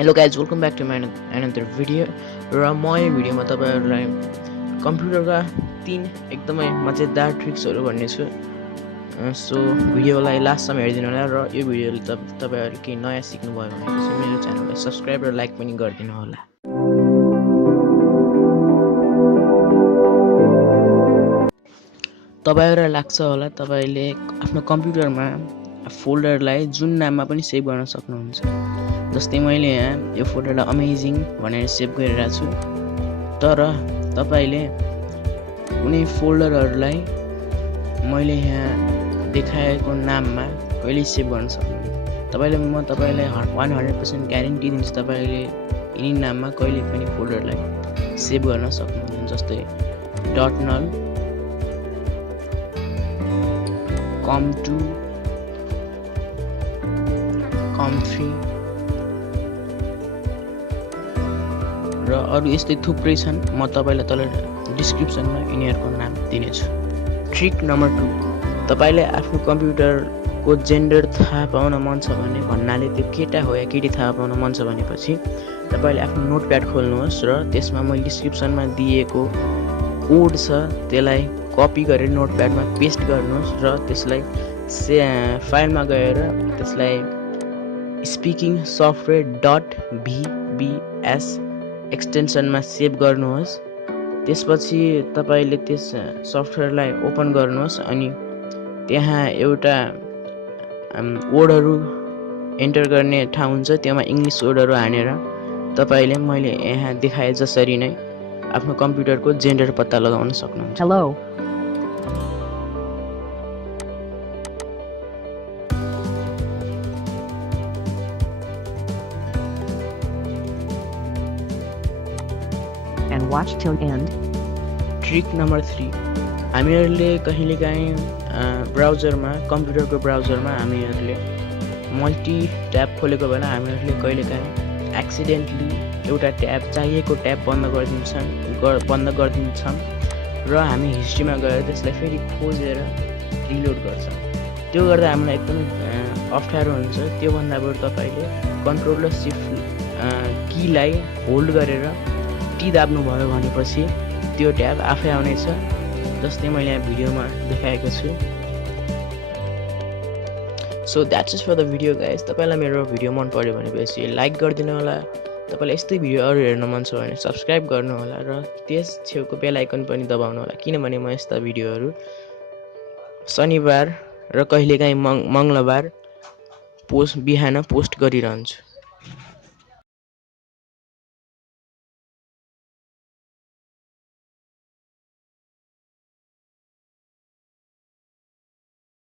Hello guys, welcome back to my another video. र म यो भिडियोमा तपाईहरुलाई कम्प्युटरका 3 एकदमै मजेदार ट्रिक्सहरु भन्ने छु। सो भिडियोलाई लास्टसम्म हेर्दिनु होला र यो भिडियोले तपाईहरुले केही नयाँ सिक्नु भयो भने चाहिँ मेरो च्यानललाई सब्स्क्राइब र लाइक पनि गरिदिनु होला। तपाईहरुलाई लाग्छ होला तपाईले आफ्नो कम्प्युटरमा फोल्डरलाई जुन नाममा पनि सेभ गर्न सक्नुहुन्छ। जस्तै मैले यहाँ यो फोल्डरलाई अमेजिङ भनेर सेभ गरिरहेको छु। तर तपाईले कुनै फोल्डरहरुलाई मैले यहाँ देखाएको नाममा कहिले सेभ गर्न सक्नुहुन्न। म तपाईलाई 100% ग्यारेन्टी दिन्छु तपाईले यिनी नाममा कहिले पनि फोल्डरलाई सेभ गर्न सक्नुहुन्न। जस्तै .null com2 com3 र अरु यस्तै थुप्रै छन्। म तपाईलाई तल डिस्क्रिप्सनमा यिनीहरुको नाम दिनेछु। ट्रिक नम्बर 2, तपाईले आफ्नो कम्प्युटरको जेन्डर थाहा पाउन मन छ भने भन्नाले त्यो केटा हो या केटी थाहा पाउन मन छ भनेपछि तपाईले आफ्नो नोटप्याड खोल्नुहोस् र त्यसमा मैले डिस्क्रिप्सनमा दिएको कोड छ त्यसलाई कपी गरेर नोटप्याडमा पेस्ट गर्नुहोस् र त्यसलाई फाइलमा गएर त्यसलाई स्पीकिङ software.vbs एक्सटेन्सनमा सेभ गर्नुहोस्। त्यसपछि तपाईले त्यस सफ्टवेयरलाई ओपन गर्नुहोस् अनि त्यहाँ एउटा वर्डहरु एन्टर गर्ने ठाउँ हुन्छ। त्यसमा इंग्लिश वर्डहरु हानेर तपाईले मैले यहाँ देखाए जसरी नै आफ्नो कम्प्युटरको जेन्डर पत्ता लगाउन सक्नुहुन्छ। Hello. And watch till end. Trick number 3, हामीहरुले कहिलेकाहीँ ब्राउजरमा कम्प्युटरको ब्राउजरमा हामीहरुले मल्टी ट्याब खोलेको बेला हामीहरुले कहिलेकाहीँ एक्सिडेन्टली एउटा ट्याब चाहिएको ट्याब बन्द गरिदिन्छौँ र हामी हिस्ट्रीमा गएर त्यसलाई फेरि खोजेर रिलोड गर्छौँ। त्यो गर्दा हामीलाई एकदमै अप्ठ्यारो हुन्छ। त्यो भन्दा बरु तपाईले कन्ट्रोल र शिफ्ट कीलाई होल्ड गरेर टी दाब्नु भयो भनेपछि त्यो ट्याब आफै आउनेछ। जस्तै मैले यहाँ भिडियोमा देखाएको छु। So that's it for the video guys. तपाईलाई मेरो भिडियो मन पर्यो भनेपछि लाइक गरिदिनु होला। तपाईलाई यस्तै भिडियो अरु हेर्न मन छ भने सब्स्क्राइब गर्नु होला र त्यस छेउको बेल आइकन पनि दबाउनु होला किनभने म यस्ता भिडियोहरु शनिबार र कहिलेकाहीँ मंगलबार बिहान पोस्ट गरिरहन्छु।